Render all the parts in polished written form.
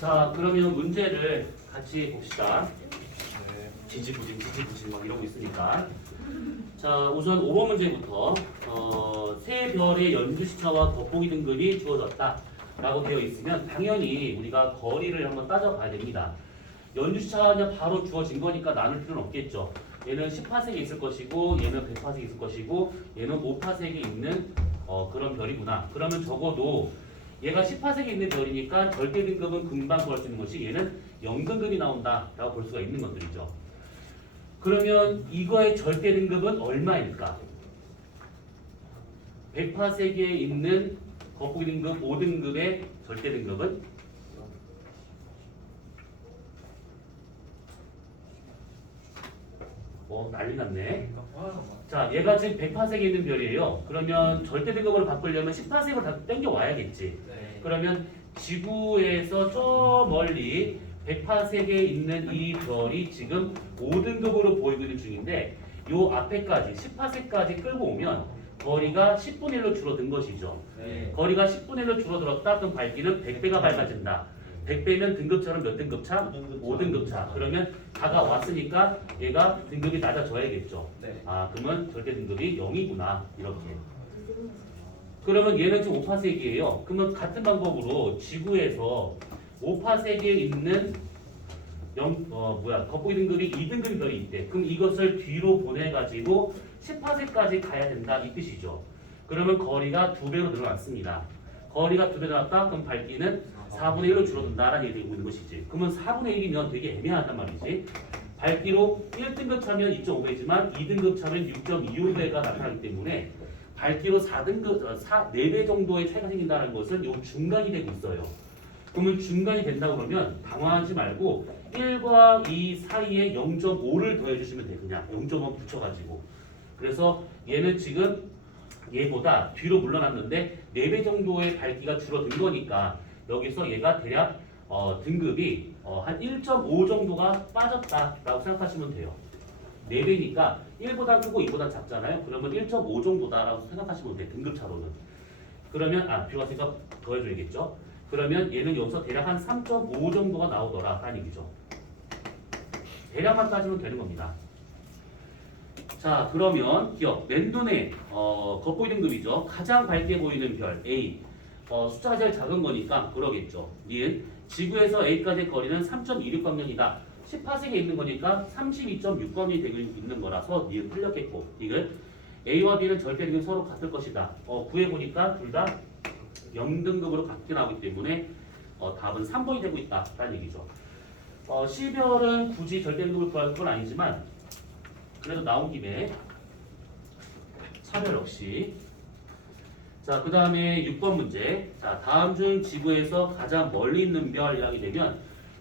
자, 그러면 문제를 같이 봅시다. 지지부진 막 이러고 있으니까. 자, 우선 5번 문제부터 세 별의 연주시차와 겉보기 등급이 주어졌다 라고 되어 있으면 당연히 우리가 거리를 한번 따져봐야 됩니다. 연주시차가 그냥 바로 주어진 거니까 나눌 필요는 없겠죠. 얘는 10파섹이 있을 것이고 얘는 100파섹이 있을 것이고 얘는 5파섹이 있는 그런 별이구나. 그러면 적어도 얘가 10파색에 있는 별이니까 절대 등급은 금방 구할 수 있는 것이 얘는 0등급이 나온다라고 볼 수가 있는 것들이죠. 그러면 이거의 절대 등급은 얼마일까? 100파색에 있는 겉보기 등급 5등급의 절대 등급은 난리 났네. 자, 얘가 지금 100파색에 있는 별이에요. 그러면 절대 등급으로 바꾸려면 10파색을 다 땡겨 와야겠지. 그러면 지구에서 저 멀리 100파색에 있는 이 별이 지금 5등급으로 보이고 있는 중인데 요 앞에까지 10파색까지 끌고 오면 거리가 10분의 1로 줄어든 것이죠. 거리가 10분의 1로 줄어들었다. 그럼 밝기는 100배가 밝아진다. 100배면 등급차는 몇 등급 차? 5등급 차. 그러면 다가왔으니까 얘가 등급이 낮아져야겠죠. 아, 그러면 절대 등급이 0이구나. 이렇게. 그러면 얘는 지금 5파색이에요. 그러면 같은 방법으로 지구에서 5파색에 있는 겉보기 등급이 2등급 별이 있대. 그럼 이것을 뒤로 보내가지고 10파색까지 가야 된다. 이 뜻이죠. 그러면 거리가 2배로 늘어났습니다. 거리가 2배 늘어났다. 그럼 밝기는 4분의 1로 줄어든다라는 얘기가 되고 있는 것이지. 그러면 4분의 1이면 되게 애매하단 말이지. 밝기로 1등급 차면 2.5배지만 2등급 차면 6.25배가 나타나기 때문에 밝기로 4배 정도의 차이가 생긴다는 것은 이 중간이 되고 있어요. 그러면 중간이 된다고 그러면 당황하지 말고 1과 2 사이에 0.5를 더해주시면 돼요. 그냥 0.5 붙여가지고. 그래서 얘는 지금 얘보다 뒤로 물러났는데 4배 정도의 밝기가 줄어든 거니까 여기서 얘가 대략 등급이 한 1.5 정도가 빠졌다라고 생각하시면 돼요. 4배니까 1보다 크고 2보다 작잖아요. 그러면 1.5 정도다라고 생각하시면 돼요. 등급차로는. 그러면 비과세가 더해줘야겠죠. 그러면 얘는 여기서 대략 한 3.5 정도가 나오더라 라는 얘기죠. 대략만 따지면 되는 겁니다. 자, 그러면 기억 랜돈의 겉보기 등급이죠. 가장 밝게 보이는 별 A. 숫자가 제일 작은 거니까 그러겠죠. 니은 지구에서 A까지의 거리는 3.26광년이다. 10파색에 있는 거니까 32.6광년이 되고 있는 거라서 니은 틀렸겠고, 이건 A와 B는 절대 등급 서로 같을 것이다. 구해보니까 둘 다 0등급으로 같게 나오기 때문에 답은 3번이 되고 있다라는 얘기죠. C별은 굳이 절대 등급을 구할 건 아니지만 그래도 나온 김에 차별 없이. 자, 그 다음에 6번 문제. 자, 다음 중 지구에서 가장 멀리 있는 별이라게 되면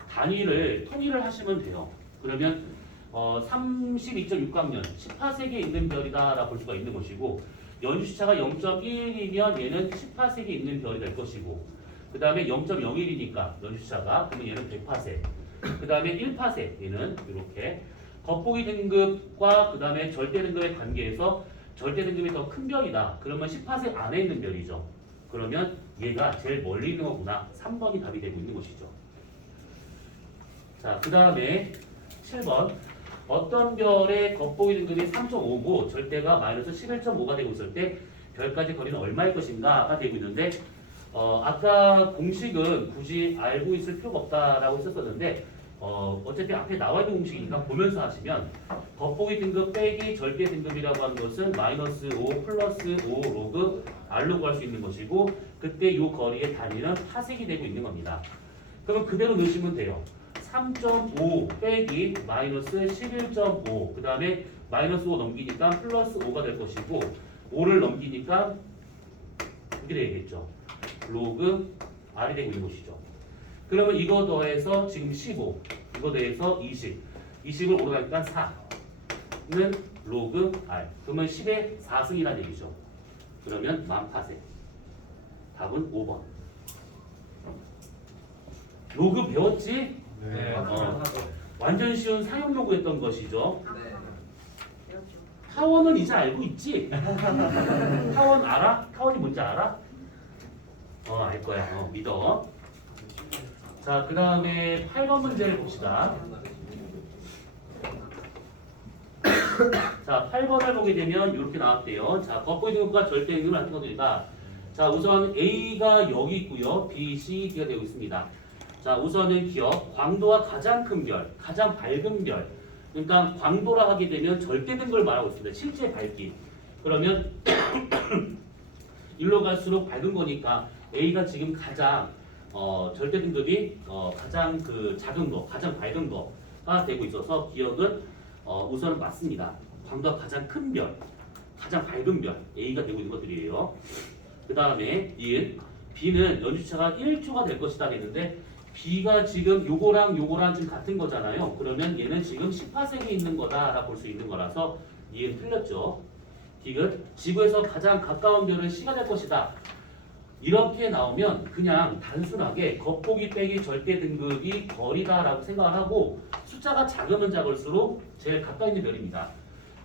단위를 통일을 하시면 돼요. 그러면 32.6광년 18세기에 있는 별이다라고 볼 수가 있는 것이고, 연주시차가 0.1이면 얘는 18세기에 있는 별이 될 것이고, 그 다음에 0.01이니까 연주시차가, 그러면 얘는 100파세. 그 다음에 1파세, 얘는 이렇게 겉보기 등급과 그 다음에 절대 등급의 관계에서 절대 등급이 더 큰 별이다. 그러면 10파세 안에 있는 별이죠. 그러면 얘가 제일 멀리 있는 거구나. 3번이 답이 되고 있는 것이죠. 자, 그 다음에 7번. 어떤 별의 겉보기 등급이 3.5고 절대가 마이너스 11.5가 되고 있을 때 별까지 거리는 얼마일 것인가가 되고 있는데, 아까 공식은 굳이 알고 있을 필요가 없다라고 했었는데, 어차피 앞에 나와 있는 공식이니까 보면서 하시면 겉보기 등급 빼기 절대 등급이라고 하는 것은 마이너스 5 플러스 5 로그 R로 구할 수 있는 것이고, 그때 이 거리의 단위는 파색이 되고 있는 겁니다. 그러면 그대로 넣으시면 돼요. 3.5 빼기 마이너스 11.5, 그 다음에 마이너스 5 넘기니까 플러스 5가 될 것이고, 5를 넘기니까 이렇게 되겠죠. 로그 R이 되고 있는 것이죠. 그러면 이거 더해서 지금 15, 이거 더해서 20, 20을 오르가니까 4는 로그 R. 그러면 10의 4승이라는 얘기죠. 그러면 만파세. 답은 5번. 로그 배웠지? 네. 완전 쉬운 사용 로그였던 것이죠. 타원은 이제 알고 있지? 타원 알아? 타원이 뭔지 알아? 알 거야. 믿어. 자, 그 다음에 8번 문제를 봅시다. 자, 8번을 보게 되면 이렇게 나왔대요. 자, 겉보기 등급과 절대 등급을 나타낸 것들이다. 자, 우선 A가 여기 있고요. B, C, D가 되고 있습니다. 자, 우선은 기억, 광도와 가장 큰 별, 가장 밝은 별. 그러니까 광도라 하게 되면 절대 등급을 말하고 있습니다. 실제 밝기. 그러면 일로 갈수록 밝은 거니까 A가 지금 가장 절대 등급이 가장 그 작은 거, 가장 밝은 거가 되고 있어서 기억은 우선은 맞습니다. 광도가 가장 큰 별, 가장 밝은 별 A가 되고 있는 것들이에요. 그 다음에 B는 연주차가 1초가 될 것이다 했는데 B가 지금 요거랑 지금 같은 거잖아요. 그러면 얘는 지금 18세기에 있는 거다라고 볼 수 있는 거라서 D는 틀렸죠. D는 지구에서 가장 가까운 별은 C가 될 것이다. 이렇게 나오면 그냥 단순하게 겉보기 빼기 절대 등급이 거리다라고 생각을 하고 숫자가 작으면 작을수록 제일 가까이 있는 별입니다.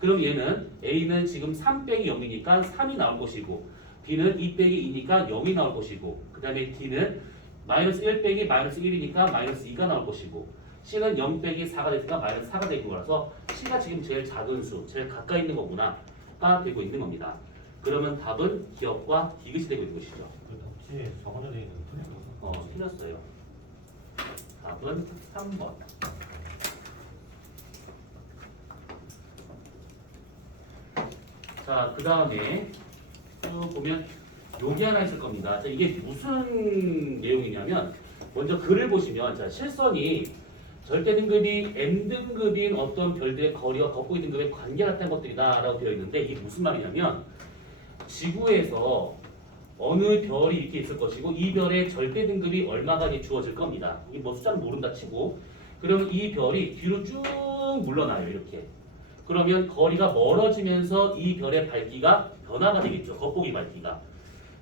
그럼 얘는 A는 지금 3 빼기 0이니까 3이 나올 것이고 B는 2 빼기 2니까 0이 나올 것이고 그 다음에 D는 마이너스 1 빼기 마이너스 1이니까 마이너스 2가 나올 것이고 C는 0 빼기 4가 되니까 마이너스 4가 되는 거라서 C가 지금 제일 작은 수, 제일 가까이 있는 거구나가 되고 있는 겁니다. 그러면 답은 기억과 디귿이 되고 있는 것이죠. 혹시 저번에 있는 틀린 틀렸어요. 답은 3번. 자, 그 다음에 쭉 보면 여기 하나 있을 겁니다. 자, 이게 무슨 내용이냐면 먼저 글을 보시면 자, 실선이 절대 등급이 n 등급인 어떤 별들의 거리와 겉보기 등급의 관계를 나타낸 것들이다 라고 되어 있는데 이게 무슨 말이냐면 지구에서 어느 별이 이렇게 있을 것이고 이 별의 절대 등급이 얼마가 주어질 겁니다. 이게 뭐 숫자는 모른다 치고 그러면 이 별이 뒤로 쭉 물러나요. 이렇게. 그러면 거리가 멀어지면서 이 별의 밝기가 변화가 되겠죠. 겉보기 밝기가.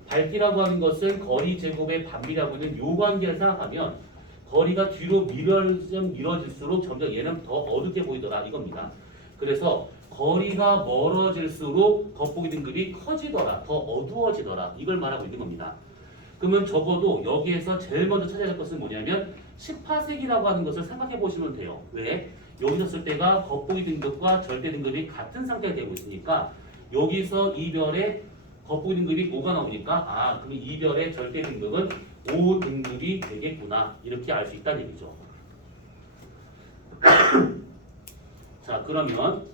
밝기라고 하는 것은 거리 제곱의 반비라고 하는 요 관계를 생각하면 거리가 뒤로 밀어질수록 점점 얘는 더 어둡게 보이더라 이겁니다. 그래서 거리가 멀어질수록 겉보기 등급이 커지더라, 더 어두워지더라 이걸 말하고 있는 겁니다. 그러면 적어도 여기에서 제일 먼저 찾아야 할 것은 뭐냐면 18세기라고 하는 것을 생각해 보시면 돼요. 왜? 여기서 쓸 때가 겉보기 등급과 절대 등급이 같은 상태가 되고 있으니까 여기서 이 별의 겉보기 등급이 5가 나오니까 그럼 이 별의 절대 등급은 5 등급이 되겠구나 이렇게 알 수 있다는 얘기죠. 자, 그러면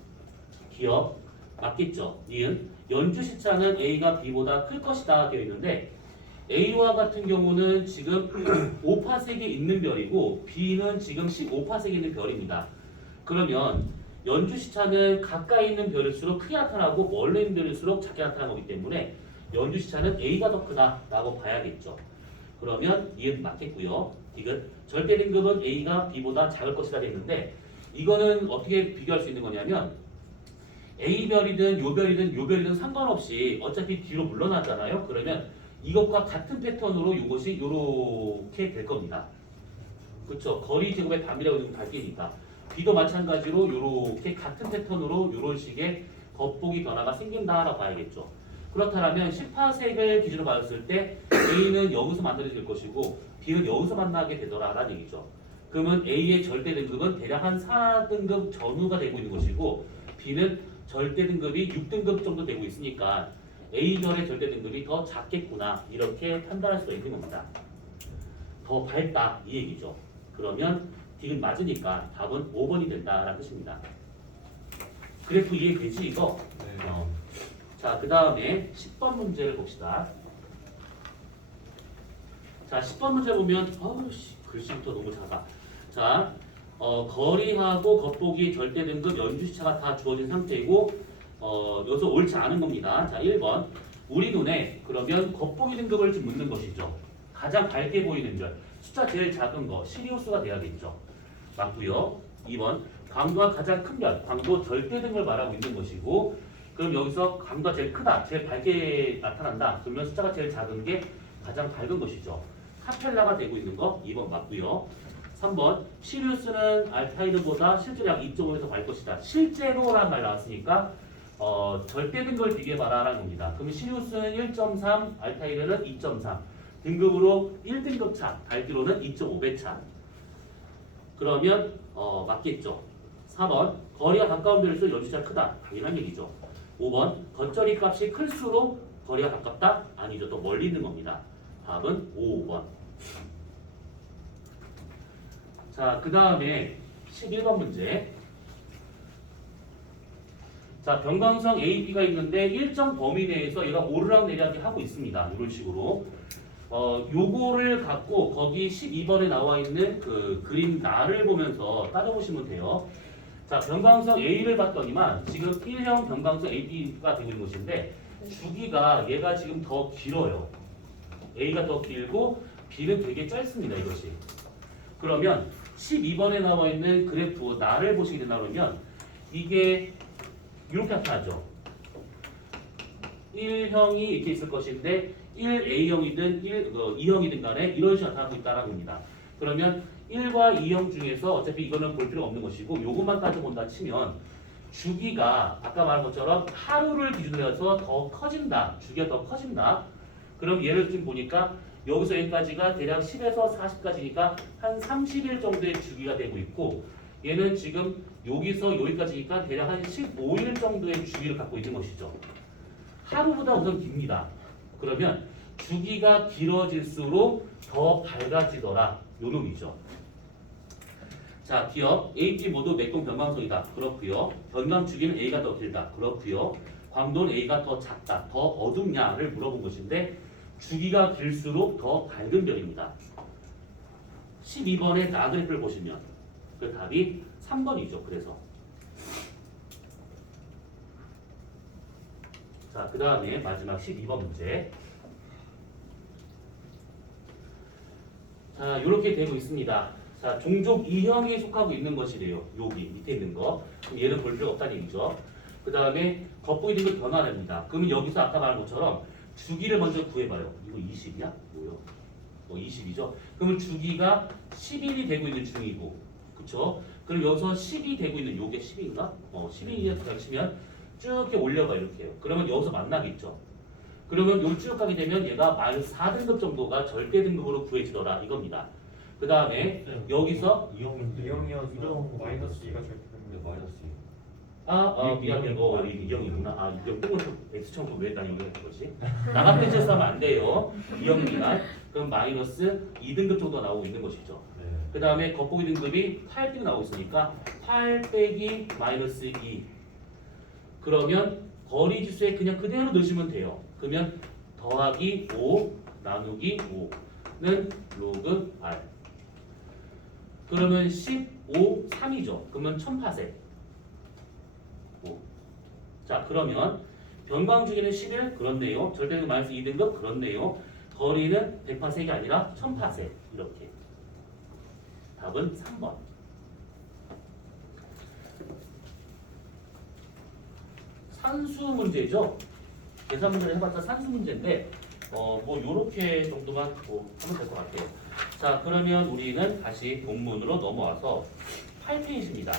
기억 맞겠죠? 니은 연주 시차는 A가 B보다 클 것이다 되어 있는데 A와 같은 경우는 지금 5파색에 있는 별이고 B는 지금 15파색에 있는 별입니다. 그러면 연주 시차는 가까이 있는 별일수록 크게 나타나고 멀리 있는 별일수록 작게 나타나는 거기 때문에 연주 시차는 A가 더 크다라고 봐야겠죠. 그러면 니은 맞겠고요. 디귿 절대 등급은 A가 B보다 작을 것이다 됐는데 이거는 어떻게 비교할 수 있는 거냐면 A별이든 요별이든 상관없이 어차피 뒤로 물러나잖아요. 그러면 이것과 같은 패턴으로 이것이 이렇게 될 겁니다. 그렇죠? 거리 제곱의 반비라고 하는 밝기니까 B도 마찬가지로 이렇게 같은 패턴으로 이런 식의 겉보기 변화가 생긴다라고 봐야겠죠. 그렇다면 18색을 기준으로 봤을 때 A는 여기서 만들어질 것이고 B는 여기서 만나게 되더라라는 얘기죠. 그러면 A의 절대 등급은 대략 한 4등급 전후가 되고 있는 것이고 B는 절대 등급이 6등급 정도 되고 있으니까 A별의 절대 등급이 더 작겠구나 이렇게 판단할 수가 있는 겁니다. 더 밝다 이 얘기죠. 그러면 D는 맞으니까 답은 5번이 된다라는 뜻입니다. 그래프 이해되지 이거? 네. 자, 그 다음에 10번 문제를 봅시다. 자, 10번 문제 보면 글씨부터 너무 작아. 자, 거리하고 겉보기 절대 등급 연주 시차가 다 주어진 상태이고 여기서 옳지 않은 겁니다. 자, 1번 우리 눈에 그러면 겉보기 등급을 좀 묻는 것이죠. 가장 밝게 보이는 별 숫자 제일 작은 거 시리우스가 돼야겠죠. 맞고요. 2번 광도가 가장 큰 별 광도 절대 등급을 말하고 있는 것이고 그럼 여기서 광도가 제일 크다 제일 밝게 나타난다. 그러면 숫자가 제일 작은 게 가장 밝은 것이죠. 카펠라가 되고 있는 거 2번 맞고요. 3번 시리우스는 알타이르보다 실제로 약 2.5에서 밝을 것이다. 실제로란 말 나왔으니까 절대 등급을 비교해봐라 라는 겁니다. 그러면 시리우스는 1.3, 알타이르는 2.3. 등급으로 1등급 차, 밝기로는 2.5배 차. 그러면 맞겠죠. 4번 거리가 가까운 데일수록 연주차가 크다. 당연한 얘기죠. 5번 겉절이 값이 클수록 거리가 가깝다? 아니죠. 또 멀리 있는 겁니다. 답은 5번. 자, 그 다음에 11번 문제. 자, 변광성 A, B가 있는데 일정 범위 내에서 얘가 오르락내리락 하고 있습니다. 이런 식으로. 요거를 갖고 거기 12번에 나와 있는 그 그림 나를 보면서 따져보시면 돼요. 자, 변광성 A를 봤더니만 지금 1형 변광성 AB가 되고 있는 것인데 주기가 얘가 지금 더 길어요. A가 더 길고 B는 되게 짧습니다. 이것이. 그러면 12번에 나와 있는 그래프 나를 보시게 된다 그러면 이게 이렇게 나타나죠. 1형이 이렇게 있을 것인데 1A형이든 2형이든 간에 이런 식으로 나타나고 있다는 겁니다. 그러면 1과 2형 중에서 어차피 이거는 볼 필요가 없는 것이고 요것만 따져본다 치면 주기가 아까 말한 것처럼 하루를 기준으로 해서 더 커진다. 주기가 더 커진다. 그럼 예를 좀 보니까 여기서 여기까지가 대략 10에서 40까지니까 한 30일 정도의 주기가 되고 있고 얘는 지금 여기서 여기까지니까 대략 한 15일 정도의 주기를 갖고 있는 것이죠. 하루보다 우선 깁니다. 그러면 주기가 길어질수록 더 밝아지더라. 요 놈이죠. 자, 기억 A, B 모두 맥동 변광성이다. 그렇고요. 변광 주기는 A가 더 길다. 그렇고요. 광도는 A가 더 작다. 더 어둡냐를 물어본 것인데 주기가 길수록 더 밝은 별입니다. 12번의 나그래프를 보시면 그 답이 3번이죠. 그래서 자, 그 다음에 마지막 12번 문제. 자, 이렇게 되고 있습니다. 자, 종족 2형에 속하고 있는 것이래요. 여기 밑에 있는 거. 그럼 얘는 볼 필요가 없다는 얘기죠. 그 다음에 겉보기 등급 변화됩니다. 그러면 여기서 아까 말한 것처럼 주기를 먼저 구해봐요. 이거 20이야? 뭐요? 20이죠. 그러면 주기가 10일이 되고 있는 중이고, 그쵸? 그럼 여기서 10이 되고 있는 요게 10인가? 10일이라고 치면 쭉 이렇게 올려봐 이렇게요. 그러면 여기서 만나겠죠. 그러면 요 쭉 가게 되면 얘가 마이너스 4등급 정도가 절대 등급으로 구해지더라 이겁니다. 그 다음에 여기서 2형인데 2형이어서 마이너스 2가 절대인데 마이너스 미안해, 너 2형이구나. 2형 똥을 X처럼 왜 난 여기 했는 거지? 나같은 짓을 하면 안 돼요. 2형이나 그럼 마이너스 2등급 정도 나오고 있는 것이죠. 네. 그 다음에 겉보기 등급이 8 나오고 있으니까 8 빼기 마이너스 2. 그러면 거리 지수에 그냥 그대로 넣으시면 돼요. 그러면 더하기 5 나누기 5는 로그 R. 그러면 15, 3이죠. 그러면 1000파세. 자, 그러면 변광주기는 11 그렇네요. 절대는 마이너스 2등급 그렇네요. 거리는 100파세가 아니라 1000파세. 이렇게. 답은 3번. 산수 문제죠. 계산 문제를 해봤자 산수 문제인데 뭐 요렇게 정도만 하면 될 것 같아요. 자, 그러면 우리는 다시 본문으로 넘어와서 8페이지입니다.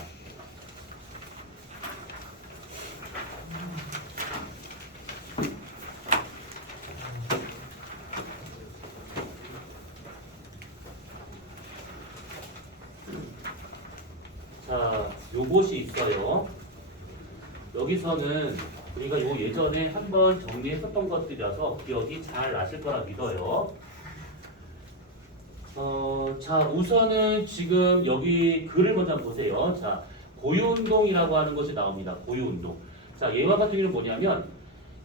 자, 요것이 있어요. 여기서는 우리가 요 예전에 한번 정리했었던 것들이라서 기억이 잘 나실 거라 믿어요. 자, 우선은 지금 여기 글을 먼저 한번 보세요. 자, 고유운동이라고 하는 것이 나옵니다. 고유운동. 자, 얘와 같은 경우는 뭐냐면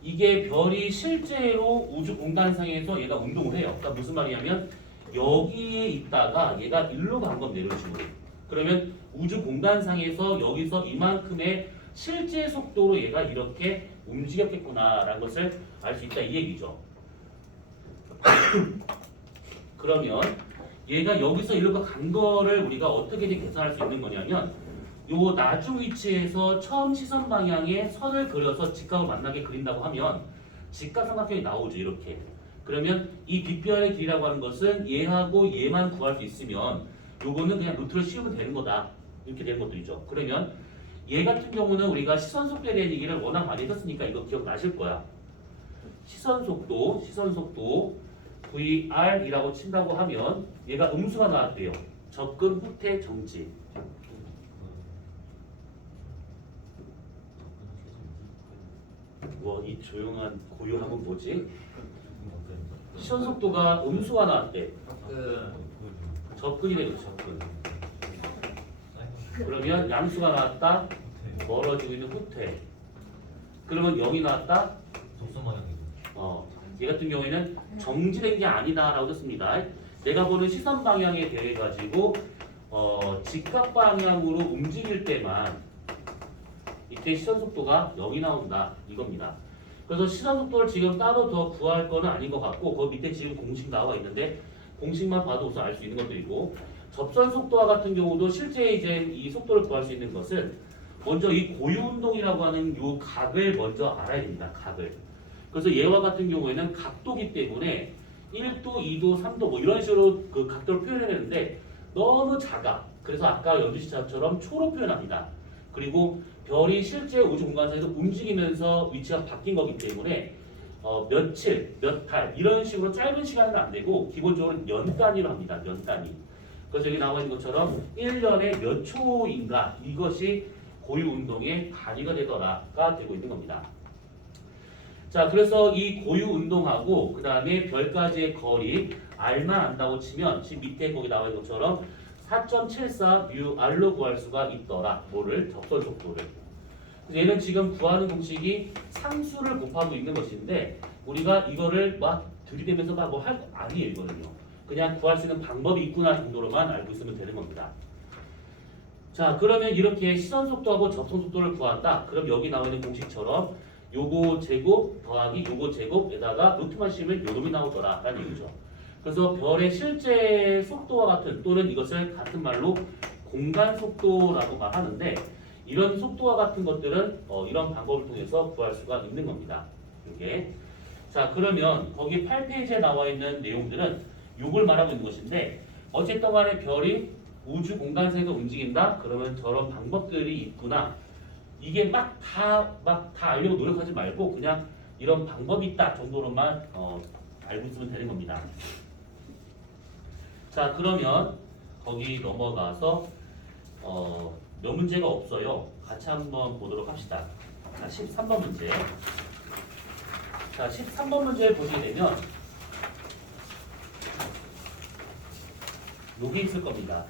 이게 별이 실제로 우주 공간상에서 얘가 운동을 해요. 그러니까 무슨 말이냐면 여기에 있다가 얘가 일로 간 겁니다. 이런 식으로. 그러면 우주 공간상에서 여기서 이만큼의 실제 속도로 얘가 이렇게 움직였겠구나라는 것을 알 수 있다 이 얘기죠. 그러면 얘가 여기서 이렇게 간 거를 우리가 어떻게 계산할 수 있는 거냐면 요 나중 위치에서 처음 시선 방향에 선을 그려서 직각을 만나게 그린다고 하면 직각삼각형이 나오죠. 이렇게. 그러면 이 빗별의 길이라고 하는 것은 얘하고 얘만 구할 수 있으면 요거는 그냥 루트를 씌우면 되는 거다. 이렇게 되는 것들이죠. 그러면 얘 같은 경우는 우리가 시선 속도에 대한 얘기를 워낙 많이 했으니까 이거 기억나실 거야. 시선 속도 VR이라고 친다고 하면 얘가 음수가 나왔대요. 접근, 후퇴, 정지. 뭐 이 조용한 고요함은 뭐지? 시선 속도가 음수가 나왔대. 접근이 되고 접근. 그러면 양수가 나왔다. 멀어지고 있는 후퇴. 그러면 0이 나왔다. 얘 같은 경우에는 정지된 게 아니다라고 했습니다. 내가 보는 시선 방향에 대해 가지고 직각 방향으로 움직일 때만 이때 시선 속도가 0이 나온다 이겁니다. 그래서 시선 속도를 지금 따로 더 구할 거는 아닌 것 같고 그 밑에 지금 공식 나와 있는데 공식만 봐도 우선 알 수 있는 것들이고 접선 속도와 같은 경우도 실제 이제 이 속도를 구할 수 있는 것은 먼저 이 고유 운동이라고 하는 요 각을 먼저 알아야 됩니다. 각을. 그래서 얘와 같은 경우에는 각도기 때문에 1도, 2도, 3도 뭐 이런 식으로 그 각도를 표현해야 되는데 너무 작아. 그래서 아까 연두시차처럼 초로 표현합니다. 그리고 별이 실제 우주 공간에서 움직이면서 위치가 바뀐 거기 때문에 며칠, 몇 달 이런 식으로 짧은 시간은 안 되고 기본적으로 년 단위로 합니다. 년 단위. 그래서 여기 나와 있는 것처럼 1년에 몇 초인가 이것이 고유 운동의 단위가 되더라가 되고 있는 겁니다. 자, 그래서 이 고유 운동하고 그 다음에 별까지의 거리 R만 안다고 치면 지금 밑에 거기 나와 있는 것처럼 4.74 뮤 R로 구할 수가 있더라. 뭐를? 접선 속도를. 얘는 지금 구하는 공식이 상수를 곱하고 있는 것인데 우리가 이거를 막 들이대면서 막 뭐 할 거 아니에요 이거는요. 그냥 구할 수 있는 방법이 있구나 정도로만 알고 있으면 되는 겁니다. 자, 그러면 이렇게 시선 속도하고 접선 속도를 구한다. 그럼 여기 나와 있는 공식처럼 요거 제곱 더하기 요거 제곱에다가 루트만 씌우면 요놈이 나오더라 라는 얘기죠. 그래서 별의 실제 속도와 같은 또는 이것을 같은 말로 공간 속도라고 말하는데 이런 속도와 같은 것들은 이런 방법을 통해서 구할 수가 있는 겁니다. 이게. 자, 그러면 거기 8페이지에 나와 있는 내용들은 요걸 말하고 있는 것인데 어쨌든 간에 별이 우주 공간에서 움직인다? 그러면 저런 방법들이 있구나. 이게 막 다 알려고 노력하지 말고 그냥 이런 방법이 있다 정도로만 알고 있으면 되는 겁니다. 자, 그러면 거기 넘어가서 몇 문제가 없어요. 같이 한번 보도록 합시다. 자, 13번 문제. 자, 13번 문제 보시게 되면 여기 있을 겁니다.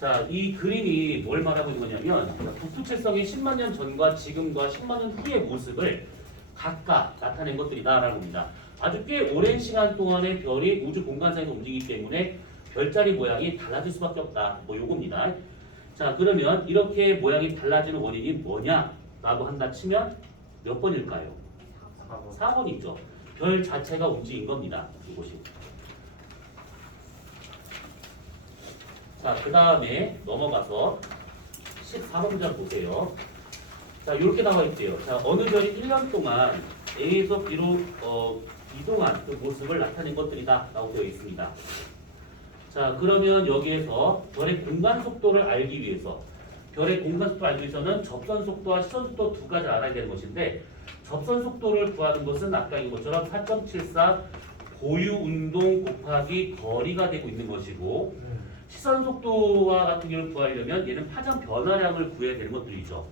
자, 이 그림이 뭘 말하고 있는 거냐면 북두칠성이 10만 년 전과 지금과 10만 년 후의 모습을 각각 나타낸 것들이다라고 합니다. 아주 꽤 오랜 시간 동안에 별이 우주 공간상에서 움직이기 때문에 별자리 모양이 달라질 수밖에 없다. 뭐 요겁니다. 자, 그러면 이렇게 모양이 달라지는 원인이 뭐냐라고 한다 치면 몇 번일까요? 4번이죠. 별 자체가 움직인 겁니다. 이것이. 자, 그 다음에 넘어가서 14번 문제를 보세요. 자, 이렇게 나와 있대요. 자, 어느 별이 1년 동안 A에서 B로 이동한 그 모습을 나타낸 것들이다 라고 되어 있습니다. 자, 그러면 여기에서 별의 공간 속도를 알기 위해서 별의 공간 속도를 알기 위해서는 접선 속도와 시선 속도 두 가지를 알아야 되는 것인데 접선 속도를 구하는 것은 아까 이 것처럼 4.74 고유 운동 곱하기 거리가 되고 있는 것이고 시선 속도와 같은 경우를 구하려면 얘는 파장 변화량을 구해야 되는 것들이죠.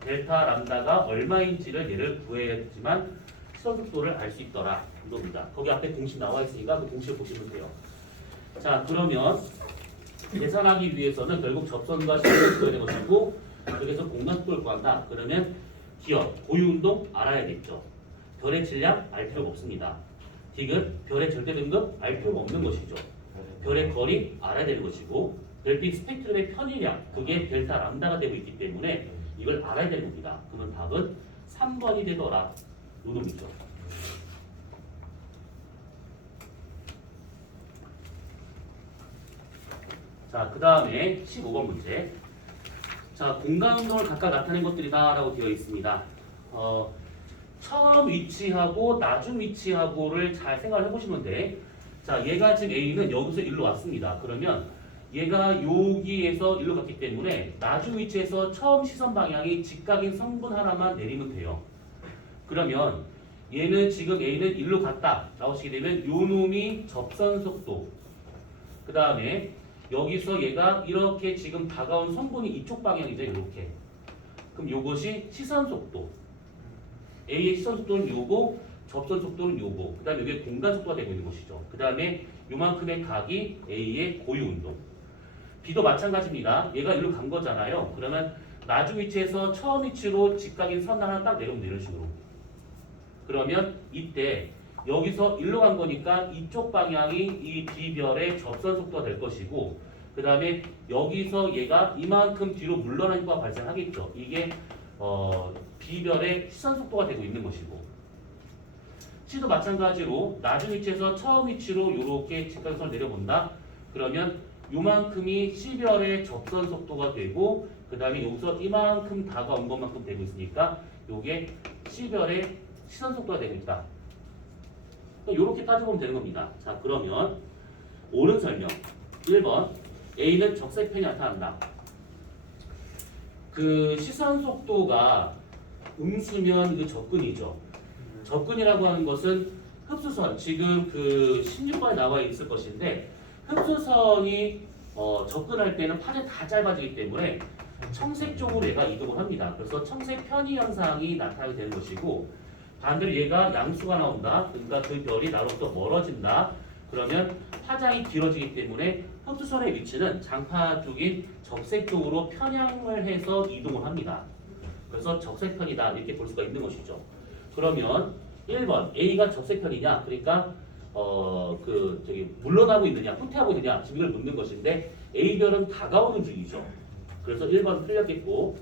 델타 람다가 얼마인지를 얘를 구해야지만 시선 속도를 알 수 있더라 이겁니다. 거기 앞에 공식 나와 있으니까 그 공식을 보시면 돼요. 자, 그러면 계산하기 위해서는 결국 접선과 시선 속도가 되는 것이고 여기서 공간 속도를 구한다. 그러면 기억, 고유 운동 알아야겠죠. 별의 질량 알 필요가 없습니다. 디귿, 별의 절대 등급 알 필요가 없는 것이죠. 별의 거리 알아야 되는 것이고 별빛 스펙트럼의 편의량 그게 델타 람다가 되고 있기 때문에 이걸 알아야 되는 겁니다. 그러면 답은 3번이 되더라. 요 놈이죠. 자, 그 다음에 15번 문제. 자, 공간 운동을 각각 나타낸 것들이다 라고 되어 있습니다. 처음 위치하고 나중 위치하고를 잘 생각을 해보시면 돼. 자, 얘가 지금 A는 여기서 일로 왔습니다. 그러면 얘가 여기에서 일로 갔기 때문에 나중 위치에서 처음 시선 방향이 직각인 성분 하나만 내리면 돼요. 그러면 얘는 지금 A는 1로 갔다 나오시게 되면 요 놈이 접선 속도. 그 다음에 여기서 얘가 이렇게 지금 다가온 성분이 이쪽 방향이죠. 이렇게. 그럼 요것이 시선 속도. A의 시선 속도는 요거, 접선 속도는 요거. 그 다음에 여기 공간 속도가 되고 있는 것이죠. 그 다음에 요만큼의 각이 A의 고유 운동. B도 마찬가지입니다. 얘가 일로 간 거잖아요. 그러면 나중 위치에서 처음 위치로 직각인 선 하나 딱 내려오면 이런 식으로. 그러면 이때 여기서 일로 간 거니까 이쪽 방향이 이 B별의 접선 속도가 될 것이고 그 다음에 여기서 얘가 이만큼 뒤로 물러나는 효과가 발생하겠죠. 이게 B별의 시선 속도가 되고 있는 것이고 C도 마찬가지로 나중 위치에서 처음 위치로 이렇게 직각선을 내려본다. 그러면 요만큼이 C별의 접선 속도가 되고 그 다음에 여기서 이만큼 다가온 것만큼 되고 있으니까 요게 C별의 시선 속도가 되고 있다. 이렇게 따져보면 되는 겁니다. 자, 그러면 옳은 설명 1번 A는 적색편이 나타난다. 그 시선 속도가 음수면 그 접근이죠. 접근이라고 하는 것은 흡수선, 지금 그 16번에 나와 있을 것인데 흡수선이 접근할 때는 파장이 다 짧아지기 때문에 청색 쪽으로 얘가 이동을 합니다. 그래서 청색 편의 현상이 나타나게 되는 것이고 반대로 얘가 양수가 나온다. 그러니까 그 별이 나로부터 멀어진다. 그러면 파장이 길어지기 때문에 흡수선의 위치는 장파 쪽인 적색 쪽으로 편향을 해서 이동을 합니다. 그래서 적색편이다 이렇게 볼 수가 있는 것이죠. 그러면 1번 A가 적색편이냐? 그러니까 물러나고 있느냐, 후퇴하고 있느냐 지금 이걸 묻는 것인데 A별은 다가오는 중이죠. 그래서 1번 틀렸겠고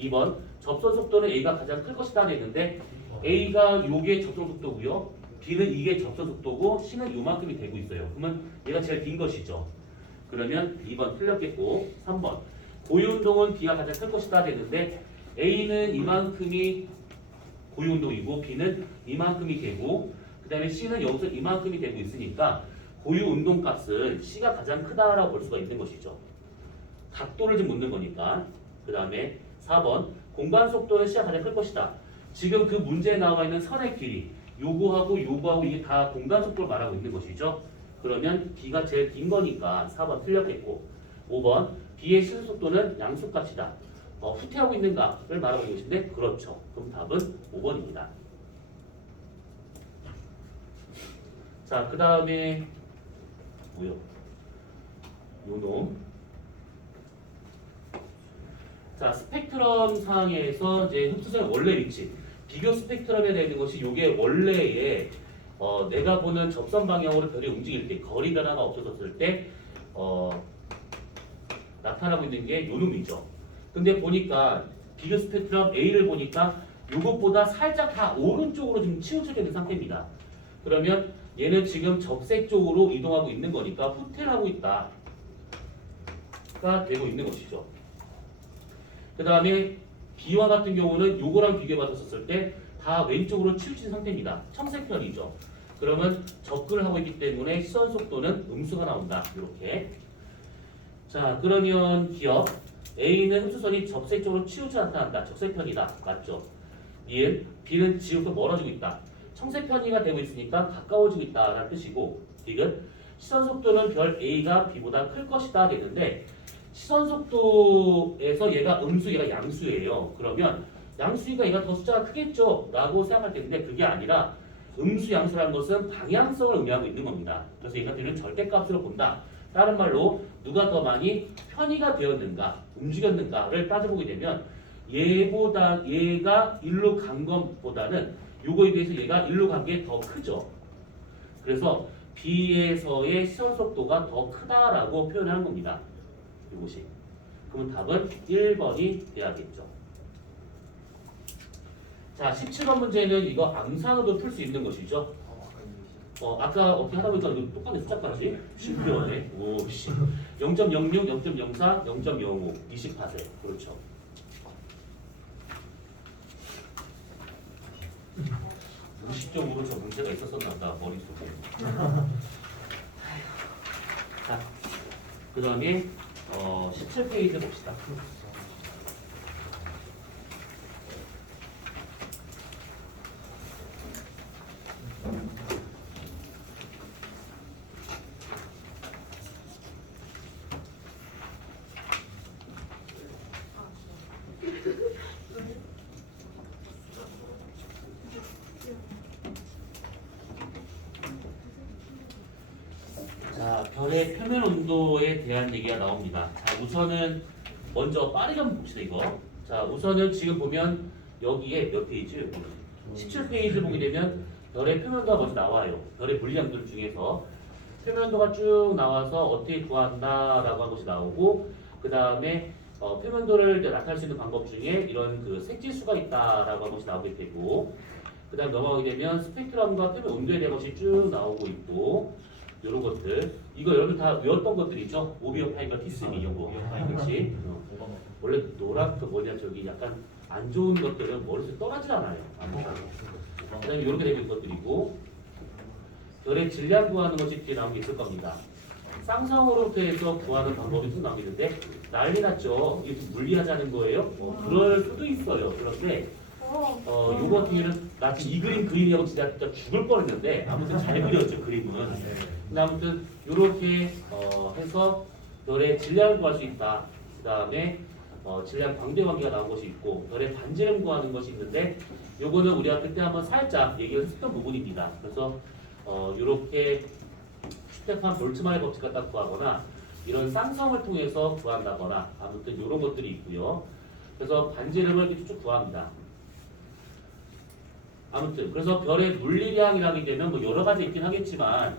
2번 접선 속도는 A가 가장 클 것이다 했는데 A가 요게 접선 속도고요. B는 이게 접선 속도고 C는 요만큼이 되고 있어요. 그러면 얘가 제일 긴 것이죠. 그러면 2번 틀렸겠고 3번 고유운동은 B가 가장 클 것이다 했는데 A는 이만큼이 고유운동이고 B는 이만큼이 되고 그 다음에 C는 여기서 이만큼이 되고 있으니까 고유운동값은 C가 가장 크다라고 볼 수가 있는 것이죠. 각도를 좀 묻는 거니까. 그 다음에 4번 공간 속도는 C가 가장 클 것이다. 지금 그 문제에 나와 있는 선의 길이 요거하고 요거하고 이게 다 공간 속도를 말하고 있는 것이죠. 그러면 B가 제일 긴 거니까 4번 틀렸겠고 5번 B의 시선 속도는 양수값이다. 후퇴하고 있는가를 말하고 있는 것인데 그렇죠. 그럼 답은 5번입니다. 자, 그 다음에 뭐요? 요놈. 자, 스펙트럼 상에서 이제 흡수선의 원래 위치. 비교 스펙트럼에 되어 있는 것이 요게 원래의 내가 보는 접선 방향으로 별이 움직일 때 거리 변화가 없어졌을 때 나타나고 있는 게 요 놈이죠. 근데 보니까 비교 스펙트럼 A를 보니까 요것보다 살짝 다 오른쪽으로 지금 치우쳐져 있는 상태입니다. 그러면 얘는 지금 적색 쪽으로 이동하고 있는 거니까 후퇴를 하고 있다가 되고 있는 것이죠. 그 다음에 B와 같은 경우는 요거랑 비교해 봤었을 때 다 왼쪽으로 치우친 상태입니다. 청색편이죠. 그러면 접근을 하고 있기 때문에 시선 속도는 음수가 나온다. 이렇게. 자, 그러면 기억 A는 흡수선이 적색 쪽으로 치우쳐 나타난다. 적색편이다. 맞죠? 이은 B는 지금부터 멀어지고 있다. 청색편이가 되고 있으니까 가까워지고 있다라는 뜻이고 디귿 시선 속도는 별 A가 B보다 클 것이다 되는데 시선 속도에서 얘가 음수, 얘가 양수예요. 그러면 양수니까 얘가 더 숫자가 크겠죠? 라고 생각할 텐데 그게 아니라 음수, 양수라는 것은 방향성을 의미하고 있는 겁니다. 그래서 얘가 절대값으로 본다. 다른 말로 누가 더 많이 편의가 되었는가, 움직였는가를 따져보게 되면 얘보다 얘가 일로 간 것보다는 요거에 비해서 얘가 일로 간 게 더 크죠. 그래서 B에서의 시선 속도가 더 크다라고 표현하는 겁니다. 이것이. 그러면 답은 1번이 돼야겠죠. 자, 17번 문제는 이거 암산으로 풀 수 있는 것이죠. 아까 어떻게 하다 보니까 이거 똑같네 숫자까지. 신기하네. 오, 씨. 0.06, 0.04, 0.05, 28세. 그렇죠. 무의식적으로 저 문제가 있었었나 보다, 머릿속에. 자, 그 다음에 17페이지 봅시다. 별의 표면 온도에 대한 얘기가 나옵니다. 자, 우선은 먼저 빠르게 한번 봅시다, 이거. 자, 우선은 지금 보면 여기에 몇 페이지? 17페이지 보게 되면 별의 표면도가 먼저 나와요. 별의 물리량들 중에서 표면도가 쭉 나와서 어떻게 구한다라고 하는 것이 나오고, 그 다음에 표면도를 이제 나타낼 수 있는 방법 중에 이런 그 색지수가 있다라고 하는 것이 나오게 되고, 그 다음 넘어가게 되면 스펙트럼과 표면 온도에 대한 것이 쭉 나오고 있고, 이런 것들. 이거 여러분 다 외웠던 것들이죠? 오비어 파이버 티스미 이런 거. 그렇지? 원래 노랗 그 뭐냐 저기 약간 안 좋은 것들은 머릿속에 떠나질 않아요. 그 다음에 이렇게 되고 있는 것들이고, 별의 질량 구하는 것이 뒤에 나온 게 있을 겁니다. 쌍성으로부터 해서 구하는 방법이 또 나오는데 난리 났죠. 이게 물리하자는 거예요? 그럴 수도 있어요. 그런데 요거 같은 경우는 나 지금 이 그림 그리려고 진짜 죽을 뻔했는데 아무튼 잘 그렸죠 그림은. 근데 아무튼 요렇게 해서 별의 질량을 구할 수 있다. 그 다음에 질량 광대 관계가 나온 것이 있고 별의 반지름 구하는 것이 있는데 요거는 우리가 그때 한번 살짝 얘기를 했었던 부분입니다. 그래서 요렇게 스테판 볼츠만의 법칙 갖다 구하거나 이런 쌍성을 통해서 구한다거나 아무튼 요런 것들이 있고요. 그래서 반지름을 이렇게 쭉 구합니다. 아무튼 그래서 별의 물리량이라게 되면 뭐 여러 가지 있긴 하겠지만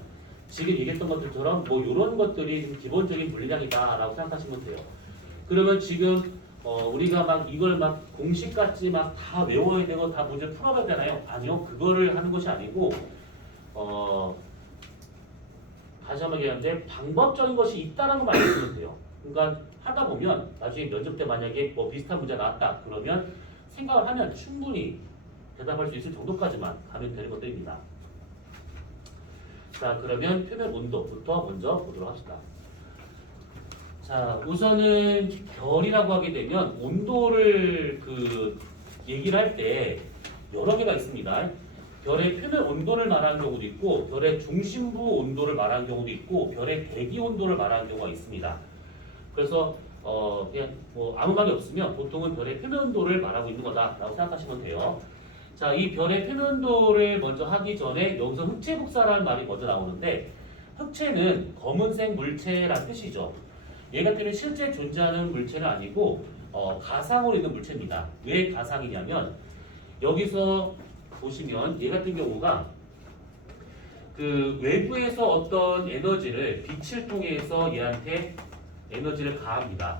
지금 얘기했던 것들처럼 뭐 이런 것들이 좀 기본적인 물리량이다라고 생각하시면 돼요. 그러면 지금 우리가 막 이걸 막 공식같이 막 다 외워야 되고 다 문제 풀어봐야 되나요? 아니요, 그거를 하는 것이 아니고 다시 한번 얘기하는데 방법적인 것이 있다라는 걸 알려주면 돼요. 그러니까 하다 보면 나중에 면접 때 만약에 뭐 비슷한 문제 나왔다 그러면 생각을 하면 충분히 대답할 수 있을 정도까지만 가면 되는 것들입니다. 자, 그러면 표면 온도부터 먼저 보도록 합시다. 자, 우선은 별이라고 하게 되면 온도를 얘기를 할 때 여러 개가 있습니다. 별의 표면 온도를 말하는 경우도 있고, 별의 중심부 온도를 말하는 경우도 있고, 별의 대기 온도를 말하는 경우가 있습니다. 그래서 그냥 뭐 아무 말이 없으면 보통은 별의 표면 온도를 말하고 있는 거다라고 생각하시면 돼요. 자, 이 별의 표면도를 먼저 하기 전에 여기서 흑체 복사라는 말이 먼저 나오는데 흑체는 검은색 물체란 뜻이죠. 얘 같은 경우는 실제 존재하는 물체는 아니고 가상으로 있는 물체입니다. 왜 가상이냐면 여기서 보시면 얘 같은 경우가 그 외부에서 어떤 에너지를 빛을 통해서 얘한테 에너지를 가합니다.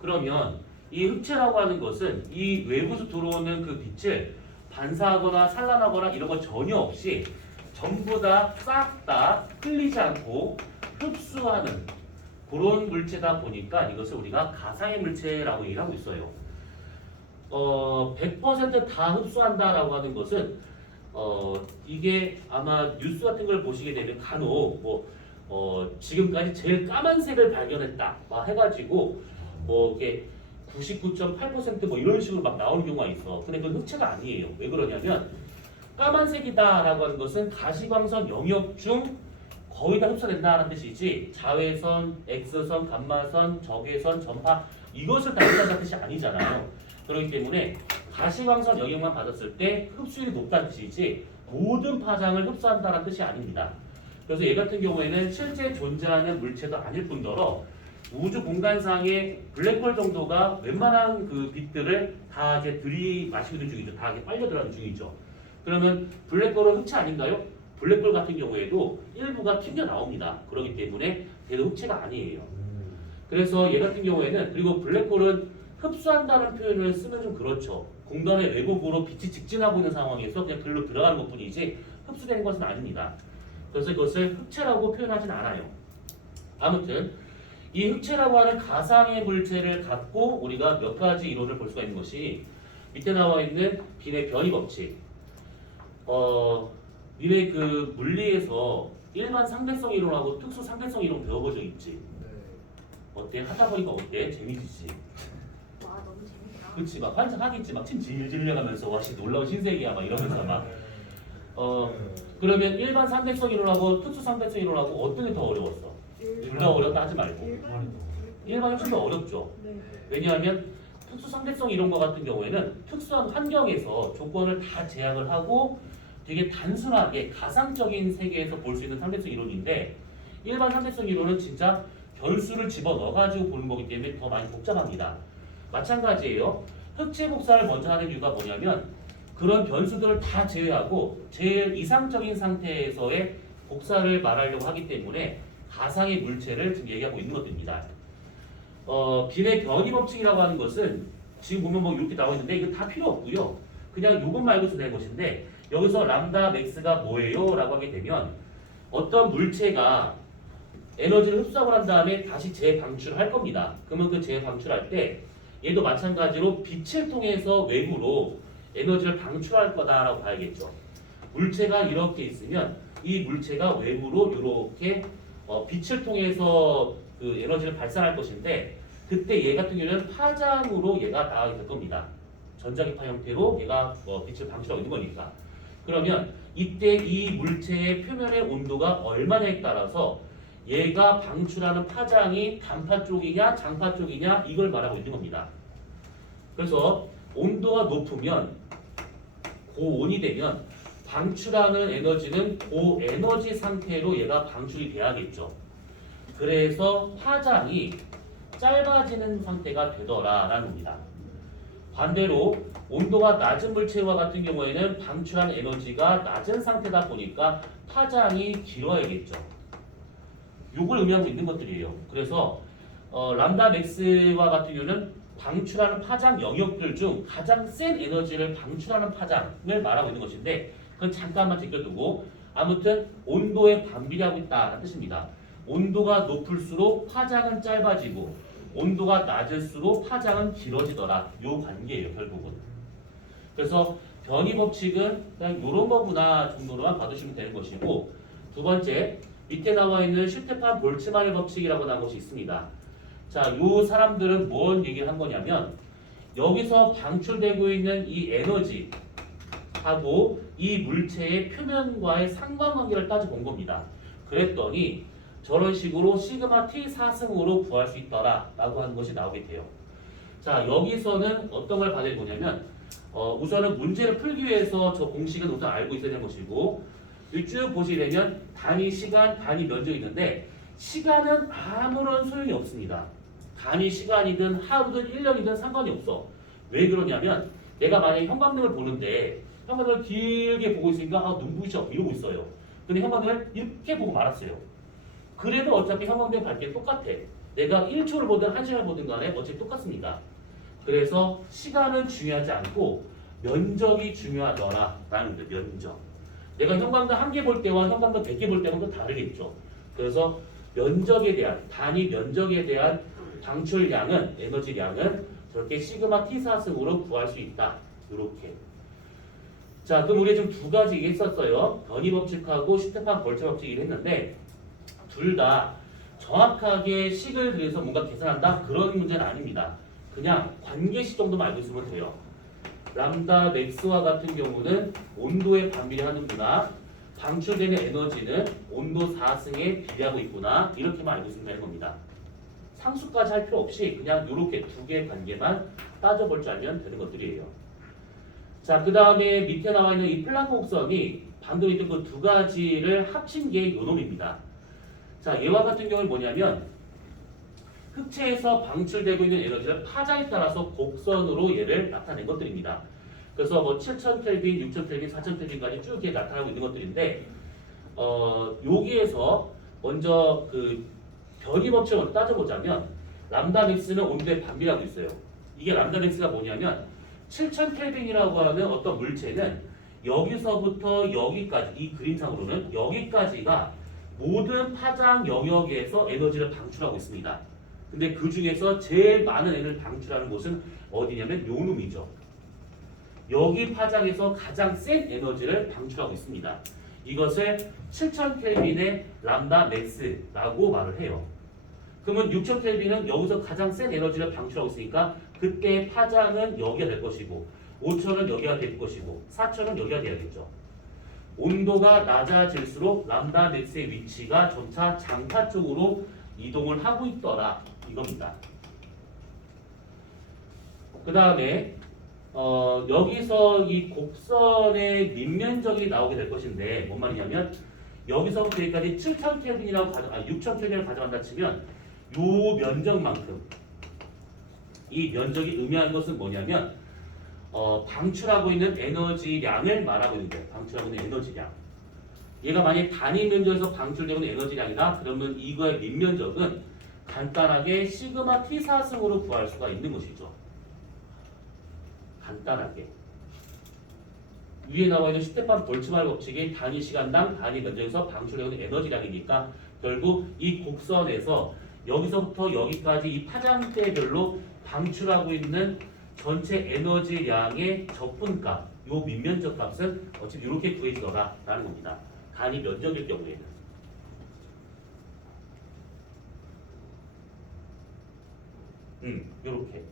그러면 이 흑체라고 하는 것은 이 외부에서 들어오는 그 빛을 반사하거나 산란하거나 이런 거 전혀 없이 전부 다 싹 다 흘리지 않고 흡수하는 그런 물체다 보니까 이것을 우리가 가상의 물체라고 얘기를 하고 있어요. 100%다 흡수한다라고 하는 것은 이게 아마 뉴스 같은 걸 보시게 되면 간혹 지금까지 제일 까만색을 발견했다 막 해가지고 이게 99.8% 뭐 이런 식으로 막 나오는 경우가 있어. 근데 그건 흑체가 아니에요. 왜 그러냐면 까만색이다라고 하는 것은 가시광선 영역 중 거의 다 흡수된다는 뜻이지 자외선, X선, 감마선, 적외선, 전파 이것을 다 흡수한다는 뜻이 아니잖아요. 그렇기 때문에 가시광선 영역만 받았을 때 흡수율이 높다는 뜻이지 모든 파장을 흡수한다는 뜻이 아닙니다. 그래서 얘 같은 경우에는 실제 존재하는 물체도 아닐 뿐더러 우주 공간상의 블랙홀 정도가 웬만한 그 빛들을 다 이제 들이마시고 있는 중이죠. 다 이렇게 빨려 들어가는 중이죠. 그러면 블랙홀은 흑체 아닌가요? 블랙홀 같은 경우에도 일부가 튕겨 나옵니다. 그렇기 때문에 걔도 흑체가 아니에요. 그래서 얘 같은 경우에는 그리고 블랙홀은 흡수한다는 표현을 쓰면 좀 그렇죠. 공간의 외부부로 빛이 직진하고 있는 상황에서 그냥 글로 들어가는 것뿐이지 흡수되는 것은 아닙니다. 그래서 이것을 흑체라고 표현하진 않아요. 아무튼 이 흑체라고 하는 가상의 물체를 갖고 우리가 몇 가지 이론을 볼 수가 있는 것이 밑에 나와 있는 빈의 변이 법칙. 니네 그 물리에서 일반 상대성 이론하고 특수 상대성 이론 배워본 적 있지? 어때? 하다 보니까 어때? 재미지지? 와 너무 재밌다. 그치 막 한참 하겠지 막 침 질질 흘려가면서 와씨 놀라운 신세계야 막 이러면서 막 그러면 일반 상대성 이론하고 특수 상대성 이론하고 어떤 게 더 어려웠어? 둘 다 어렵다 하지 말고 일반이 훨씬 더 어렵죠. 네. 왜냐하면 특수 상대성 이론과 같은 경우에는 특수한 환경에서 조건을 다 제약을 하고 되게 단순하게 가상적인 세계에서 볼 수 있는 상대성 이론인데 일반 상대성 이론은 진짜 변수를 집어 넣어가지고 보는 거기 때문에 더 많이 복잡합니다. 마찬가지예요. 흑체 복사를 먼저 하는 이유가 뭐냐면 그런 변수들을 다 제외하고 제일 이상적인 상태에서의 복사를 말하려고 하기 때문에 가상의 물체를 지금 얘기하고 있는 것들입니다. 빈의 변이 법칙이라고 하는 것은 지금 보면 뭐 이렇게 나와 있는데 이거 다 필요 없고요. 그냥 요것 말고서 될 것인데 여기서 람다 맥스가 뭐예요? 라고 하게 되면 어떤 물체가 에너지를 흡수하고 난 다음에 다시 재방출할 겁니다. 그러면 그 재방출할 때 얘도 마찬가지로 빛을 통해서 외부로 에너지를 방출할 거다라고 봐야겠죠. 물체가 이렇게 있으면 이 물체가 외부로 이렇게 빛을 통해서 그 에너지를 발산할 것인데 그때 얘 같은 경우는 파장으로 얘가 나가게 될 겁니다. 전자기파 형태로 얘가 빛을 방출하고 있는 거니까. 그러면 이때 이 물체의 표면의 온도가 얼마냐에 따라서 얘가 방출하는 파장이 단파 쪽이냐 장파 쪽이냐 이걸 말하고 있는 겁니다. 그래서 온도가 높으면 고온이 되면 방출하는 에너지는 고에너지 상태로 얘가 방출이 돼야겠죠. 그래서 파장이 짧아지는 상태가 되더라라는 겁니다. 반대로 온도가 낮은 물체와 같은 경우에는 방출하는 에너지가 낮은 상태다 보니까 파장이 길어야겠죠. 요걸 의미하고 있는 것들이에요. 그래서 람다 맥스와 같은 경우는 방출하는 파장 영역들 중 가장 센 에너지를 방출하는 파장을 말하고 있는 것인데 그건 잠깐만 제껴두고 아무튼 온도에 반비례하고 있다는 뜻입니다. 온도가 높을수록 파장은 짧아지고 온도가 낮을수록 파장은 길어지더라. 요 관계예요, 결국은. 그래서 변이 법칙은 그냥 이런 거구나 정도로만 봐두시면 되는 것이고 두 번째 밑에 나와 있는 슈테판 볼츠만의 법칙이라고 나온 것이 있습니다. 자, 요 사람들은 뭔 얘기를 한 거냐면 여기서 방출되고 있는 이 에너지하고 이 물체의 표면과의 상관관계를 따져본 겁니다. 그랬더니 저런 식으로 시그마 T 4승으로 구할 수 있더라 라고 하는 것이 나오게 돼요. 자, 여기서는 어떤 걸 받을 거냐면 우선은 문제를 풀기 위해서 저 공식은 우선 알고 있어야 되는 것이고 쭉 보시게 되면 단위 시간, 단위 면적이 있는데 시간은 아무런 소용이 없습니다. 단위 시간이든 하루든 1년이든 상관이 없어. 왜 그러냐면 내가 만약에 형광등을 보는데 형광등을 길게 보고 있으니까 눈부셔 이러고 있어요. 근데 형광등을 이렇게 보고 말았어요. 그래도 어차피 형광등 밝기는 똑같아. 내가 1초를 보든 1시간을 보든 간에 어차피 똑같습니다. 그래서 시간은 중요하지 않고 면적이 중요하더라 라는 거예요. 면적. 내가 형광등 1개 볼 때와 형광등 100개 볼 때는 또 다르겠죠. 그래서 면적에 대한 단위 면적에 대한 방출량은 에너지량은 저렇게 시그마 T4승으로 구할 수 있다. 이렇게. 자, 그럼 우리 지금 두 가지 얘기했었어요. 변이 법칙하고 슈테판 벌처 법칙을 했는데 둘 다 정확하게 식을 들여서 뭔가 계산한다? 그런 문제는 아닙니다. 그냥 관계식 정도만 알고 있으면 돼요. 람다 맥스와 같은 경우는 온도에 반비례하는구나. 방출되는 에너지는 온도 4승에 비례하고 있구나. 이렇게만 알고 있으면 되는 겁니다. 상수까지 할 필요 없이 그냥 이렇게 두 개의 관계만 따져볼 줄 알면 되는 것들이에요. 자, 그 다음에 밑에 나와 있는 이 플랑크 곡선이 방금 있던 그 두 가지를 합친 게 요 놈입니다. 자, 얘와 같은 경우는 뭐냐면 흑체에서 방출되고 있는 에너지를 파장에 따라서 곡선으로 얘를 나타낸 것들입니다. 그래서 뭐 7000켈빈, 6000켈빈, 4000켈빈까지 쭉 이렇게 나타나고 있는 것들인데 여기에서 먼저 그 변이 법칙을 따져보자면 람다 맥스는 온도에 반비례하고 있어요. 이게 람다 맥스가 뭐냐면 7000켈빈이라고 하는 어떤 물체는 여기서부터 여기까지 이 그림상으로는 여기까지가 모든 파장 영역에서 에너지를 방출하고 있습니다. 근데 그 중에서 제일 많은 에너지를 방출하는 곳은 어디냐면 요 놈이죠. 여기 파장에서 가장 센 에너지를 방출하고 있습니다. 이것을 7000켈빈의 람다 맥스라고 말을 해요. 그러면 6000켈빈은 여기서 가장 센 에너지를 방출하고 있으니까 그때 파장은 여기가 될 것이고 5000은 여기가 될 것이고 4000은 여기가 돼야겠죠. 온도가 낮아질수록 람다 맥스의 위치가 점차 장파 쪽으로 이동을 하고 있더라 이겁니다. 그 다음에 여기서 이 곡선의 밑면적이 나오게 될 것인데 뭔 말이냐면 여기서부터 여기까지 7000켈빈이라고 6000켈빈을 가져간다 치면 요 면적만큼 이 면적이 의미하는 것은 뭐냐면 방출하고 있는 에너지량을 말하고 있는 거예요. 방출하고 있는 에너지량. 얘가 만약 단위 면적에서 방출되고 있는 에너지량이다. 그러면 이거의 밑면적은 간단하게 시그마 T4승으로 구할 수가 있는 것이죠. 간단하게. 위에 나와 있는 스테판 볼츠만 법칙이 단위 시간당 단위 면적에서 방출되고 있는 에너지량이니까 결국 이 곡선에서 여기서부터 여기까지 이 파장대별로 방출하고 있는 전체 에너지량의 적분값, 요 밑면적 값은 어차피 이렇게 구해지더라라는 겁니다. 단위 면적일 경우에는. 요렇게.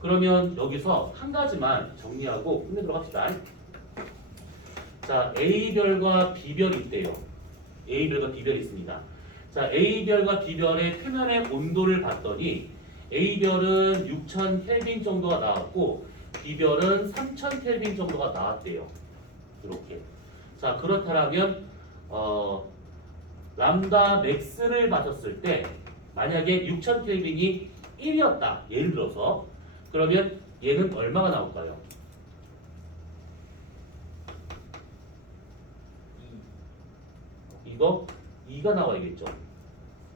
그러면 여기서 한 가지만 정리하고 끝내도록 합시다. 자, A별과 B별이 있대요. A별과 B별이 있습니다. 자, A별과 B별의 표면의 온도를 봤더니 A별은 6000 켈빈 정도가 나왔고 B별은 3000 켈빈 정도가 나왔대요. 이렇게. 자, 그렇다면 람다 맥스를 맞췄을 때 만약에 6000 켈빈이 1이었다. 예를 들어서 그러면 얘는 얼마가 나올까요? 이거 2가 나와야겠죠.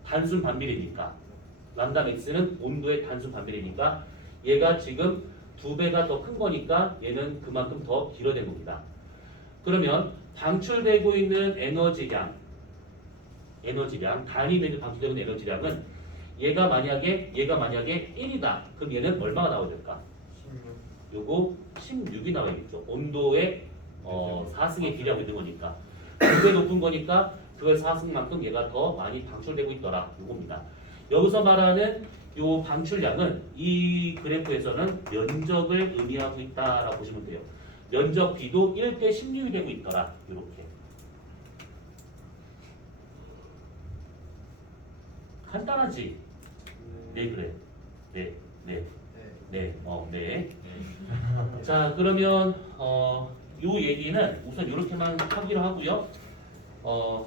단순 반비례니까. 람다 맥스는 온도의 단순 반비례니까 얘가 지금 2배가 더 큰 거니까 얘는 그만큼 더 길어진 겁니다. 그러면 방출되고 있는 에너지량 단위 면적 방출되고 있는 에너지량은 얘가 만약에 1이다. 그럼 얘는 얼마가 나와야 될까? 16. 요거 16이 나와야겠죠. 온도의 4승에 비례하고 있는 거니까 2배 높은 거니까 그걸 4승만큼 얘가 더 많이 방출되고 있더라. 요겁니다. 여기서 말하는 요 방출량은 이 그래프에서는 면적을 의미하고 있다라고 보시면 돼요. 면적 B도 1대 16이 되고 있더라. 이렇게. 간단하지? 네, 그래. 네. 자, 그러면 요 얘기는 우선 이렇게만 하기로 하고요.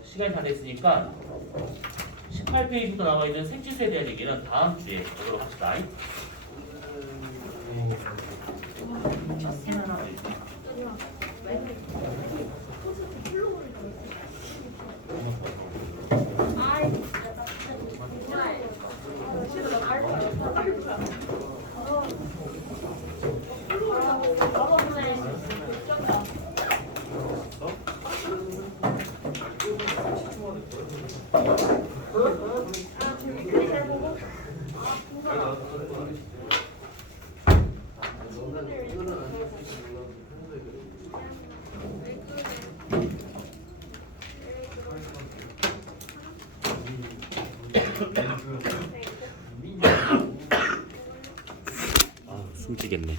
시간이 다 됐으니까 18페이지부터 나와 있는 색지수에 대한 얘기는 다음 주에 하도록 합시다. 아이 진짜 나 진짜 정말 알 거야. 숨 쉬겠네.